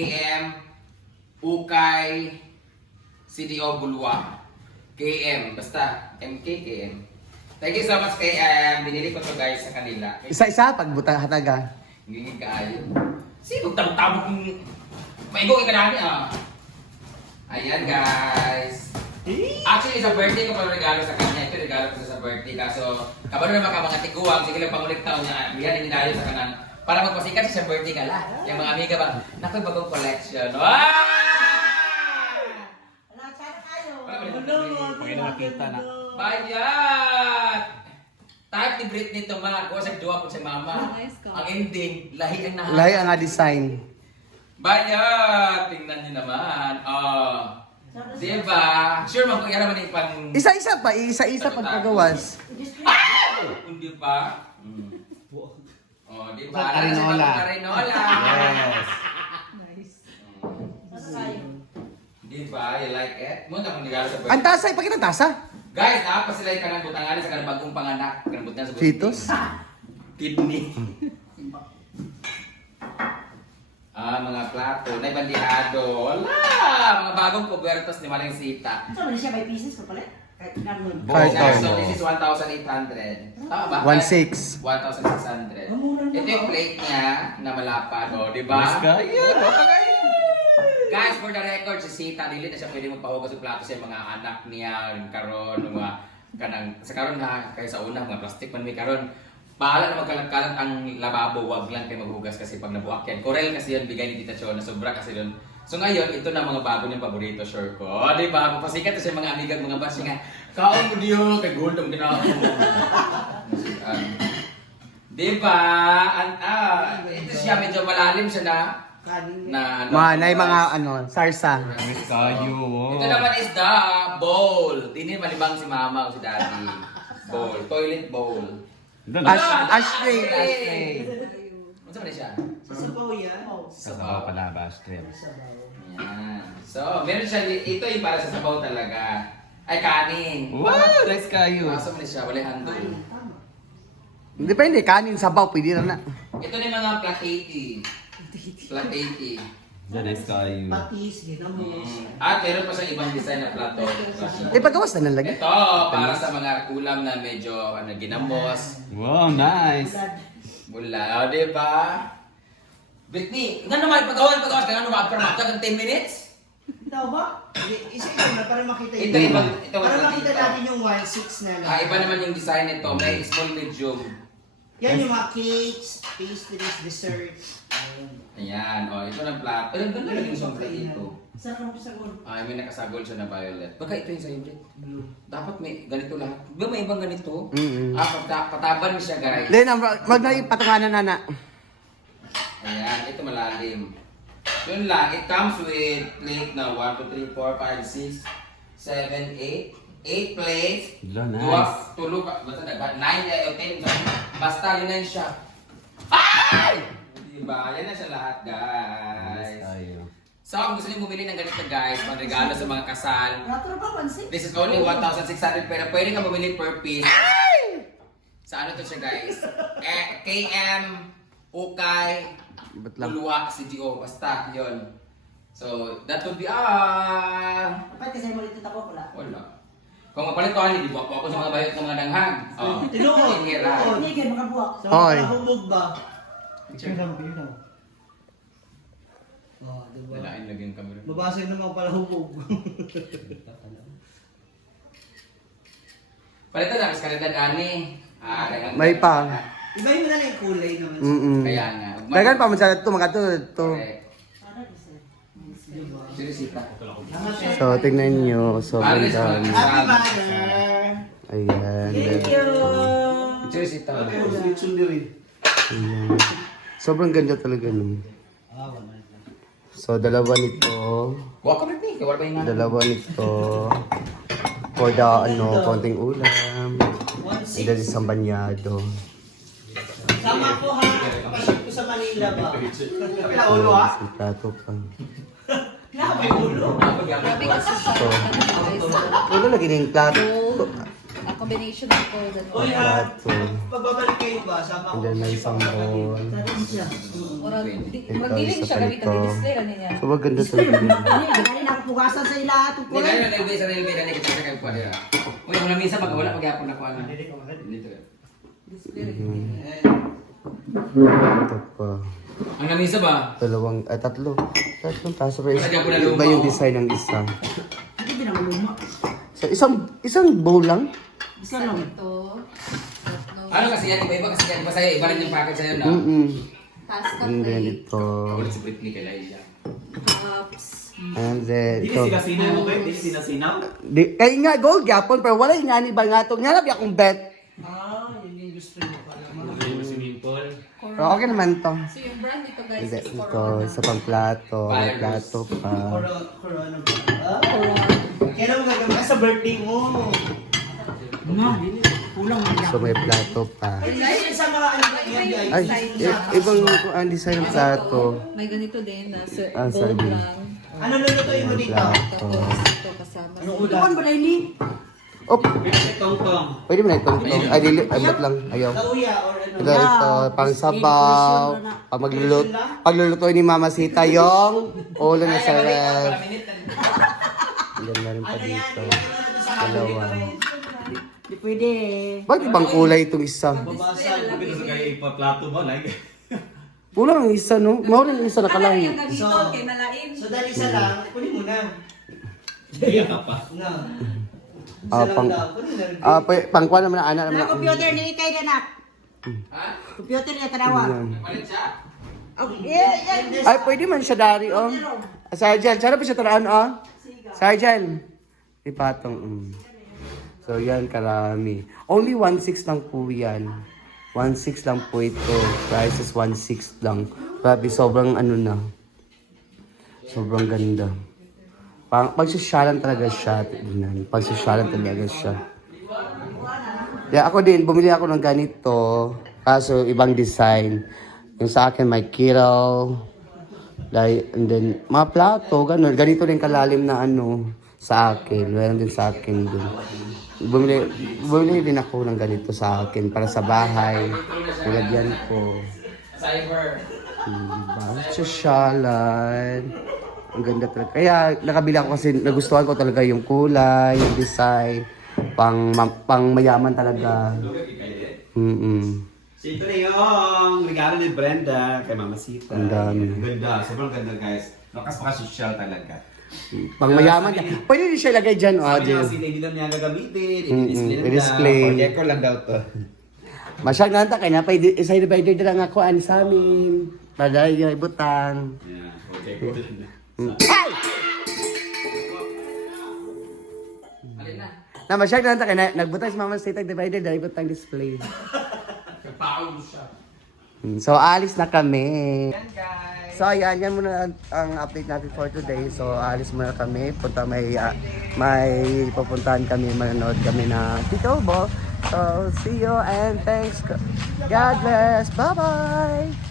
KM, Ukay, CDO Bulwa. KM, basta MK, KM. Thank you so much KM. Binili ko to guys sa kanila. Isa-isa, pagbuta hataga. Hindi kaayo. Sino tamo-tamo kung... Maigong ikanami ah. Ayan guys. Actually, sa birthday ko pala regalo sa kanya. Ito regalo ko sa birthday. Kaso, kabalo naman ka mga tiguang. Sige lang pangulit taon niya. Bihan din tayo sa kanan. Para magpasikat siya sa birthday ka lang. Yung mga amiga ba? Naku, bagong collection. Wow! Pagkita nakita na. Bayat! Type ni Britney ito mga. Kuha sa duwa po sa mama. Ang ending, lahi ang nahan. Lahi ang nga design. Bayat! Tingnan niyo naman. Oh. Diba? Sure, magkakira man yung pang... Isa-isa pa, isa-isa pagpagawas. Hindi ba? Oh, di ba? Karinola. Karinola. Yes. Di ba? You like it? Munta kong regalo sa birthday. Ang tasa, ipakita ang tasa. Guys, nakapasilay ka ng butangan sa kanang bagong panganak. Kanang butang sa Fetus? Kidney. Mga plato. Naibandihado. Wala! Mga bagong kubertos ni Maring Sita. Saan siya may pieces ko pala? Kahit ganun. Kahit Guys, so ano. this is 1,800. Tama ba? 1,600. 1,600. Ito yung plate niya na malapad. O, di ba? Mas kaya. Guys, for the record, si Sita, dili na siya pwede magpahugas ng plato sa mga anak niya, karon mga kanang sa karon ha, kay sa una mga plastic man may karon. Bahala na magkalat-kalat ang lababo, wag lang kayo maghugas kasi pag nabuak yan. Corel kasi yun, bigay ni Tita Chona, sobra kasi yun. So ngayon, ito na mga bago niyang paborito, sure ko. O, di ba? Papasikat na siya mga amigang mga basi nga. Kaon mo diyo, kay gold ang ginawa mo. Di ba? Ito siya, medyo malalim siya na Manay mga ano, sarsa. Mas kayo. Ito naman is the bowl. Hindi malibang si mama o si daddy. Bowl. Toilet bowl. Ashtray. Ano ba siya? Sasabaw yan? Sasawa pala ba, Astrid? Ayan. So, meron siya. Ito yung para sa sabaw talaga. Ay, kanin. Wow, nice kayo. Kaso mo siya. Wala handle. Depende, kanin, sabaw, pwede na na. Ito na yung mga plat 80. Plat 80. Diyan, nice kayo. Patis, ginamos. At meron pa siyang ibang design na plato. Ipagawas na lang lagi. Ito, para sa mga ulam na medyo ginamos. Wow, nice. Bula, o diba? Britney, nga naman, pagawas, ka nga naman, para makita ng 10 minutes? Ito ba? Isa na para makita Ito, ito, para makita natin yung 1.6 na lang. Iba naman yung design nito, may small, medium. Yan yung mga cakes, pastries, desserts. Ayan, ito ng plato. Ay, ang ganda lang yung sombrero dito. Saan ka magsasagot? Ay, may nakasagol siya na violet. Baka ito yung sa'yo, Brit. Dapat may ganito lahat. Di ba may ibang ganito? Pataban mo siya, guys. Then, wag na ipatunganan na na. Ayan, ito malalim. Yun lang, it comes with plate na 1, 2, 3, 4, 5, 6, 7, 8. 8 plates. Wala, nice. Dua, tulog, basta dagat. 9 o 10. Basta yun na siya. Ay! Diba? Yan na siya lahat, Nice guys. kayo. So, kung gusto niyo bumili ng ganito, guys, pang regalo sa mga kasal, Rato ba 1.6? this is only 1,600 pero pwede ka bumili per piece. Sa ano to siya, guys? KM, Ukay, Ba't lang? Bulwa, CGO, basta, yun. So, that would be Dapat kasi mo dito tako pala. wala. Kung mapalit ko, hindi buwak po ako sa mga bayot ng mga danghag. Oh, Tinuod. hira. Hindi kayo makabuwak. Sa Oy. mga humog ba? Oh, diba? Lalain lagi yung camera. Mabasag naman pala humog. Palitan na, mas kalidad ani. May pa. Ibahin mo na lang yung kulay naman. Kaya nga. Dagan pa mo sa ito, mga to. Sirisita. So, tingnan nyo. Sobrang dami. Happy mother! Ayan. Thank you! Sirisita. Ayan. Sobrang ganda talaga nun. So, dalawa nito. Buwak ko rin eh. Kaya wala pa yung nga. Dalawa nito. For the, konting ulam. And then isang banyado. Tama po ha, kapasok ko sa Manila ba? Kapila ulo ha? Isang plato pa. Nakapay ulo? Grabe kasi sa Ulo lagi na yung plato. ako combination ng code and Uy, Plato. pagbabalik kayo ba? Sama And ko. then may isang bowl. Magdiling siya gamitin ang display rin niya. So, maganda talaga. Dali na ako pugasan sa ila at Hindi kayo na nag-ibig sa nilibig na kita sa kagpuan nila. Uy, mula minsan mag-wala pag-yapon ako ano. Dito. Ito pa. Ang namisa ba? Tatlo. Tatlong taso. Pero Lagyan ko na luma, iba yung oh. design ng isa. Hindi pinamuluma. So, isang bowl lang? Isa lang. Ito. Ano kasi yan? Iba-iba kasi yan. Iba sa'yo. Iba rin yung package sa'yo na. Pasta And then plate. ito. Ulit si Britney kay Laia. Cups. And then Dili ito. sila sinaw mo ba? Dili sila sinaw? Kaya nga, gold yapon, pero wala yung nga ni ba nga ito. Nga nabi akong bet. Yun yung gusto mo pala. Pero okay naman to. So yung brand dito guys And then is ito, Corona. isa pang plato. May Fires. plato pa. Corona ba? Kailan mo gagawin? Sa birthday mo. Kulang na So may plato pa. Ay, sa mga ano na yan, Ay, ibang ang design ng plato. May ganito din na Ah, gold sabi. lang. Ano lulutuin mo May dito? plato. Tapos ito kasama. Tukan ba na ini? Oh, Tong-tong. pwede mo na itong ito. Ay, dili, abot lang. Ayaw. Kauya or ano? Ito, pang sabaw. Paglulutuin ni Mama Sita yung ulo na sa ref. Ganda rin pa Ano yan? dito. Ilagay mo na dito sa Dalawa. Di pwede. Bakit ibang kulay itong isa? Babasag. Pero kayo ipa-plato mo, like. Kulang ang isa, no? Mawala yung isa nakalahi. So, so dahil isa lang, kunin mo na. Kaya ka pa. No. Ah, Isa lang pang- daw. Kunin na rin. Pangkuha naman ang anak naman. Na computer ni kay na. Ha? Computer niya tanawa. Palit siya? Okay. Ay, pwede man siya dari, oh. Sergeant, sana pa siya taraan, oh. Sergeant. Ipatong, So, yan, karami. Only 1.6 lang po yan. 1.6 lang po ito. Price is 1.6 lang. Grabe, sobrang ano na. Sobrang ganda. Pagsosyalan talaga siya. Tignan. Pagsosyalan talaga siya. Yeah, ako din, bumili ako ng ganito. Kaso, ibang design. Yung sa akin, may kilo. Like, and then, mga plato, ganun. Ganito din kalalim na ano sa akin. Meron din sa akin dun. Bumili din ako ng ganito sa akin para sa bahay. Nilagyan ko. Cyber. Diba? Sosyalan. Ang ganda talaga. Kaya nakabili ako kasi nagustuhan ko talaga yung kulay, yung design. Pang mayaman talaga. So ito na yung regalo ni Brenda kay Mama Sita. Ang dami. Ganda, sobrang ganda guys. Lakas social talaga. Pang mayaman ka. Pwede din siya ilagay dyan, oh. Sabi niya Jen. kasi hindi daw niya gagamitin. I-display na I-display. daw. For decor lang daw to. Masyag nanta kaya na pa isa divider na nga ko ani sa amin. Para yung ibutang. Yeah, for decor lang. Ay! Alin na? Na masyag nanta kaya na nagbutang si Mama Sita divider dahil ibutang display. Nagpaul siya. So alis na kami. So ayan, yan muna ang update natin for today. So alis muna kami. May pupuntahan kami, manonood kami na Tito Bo. So see you and thanks. God bless. Bye-bye.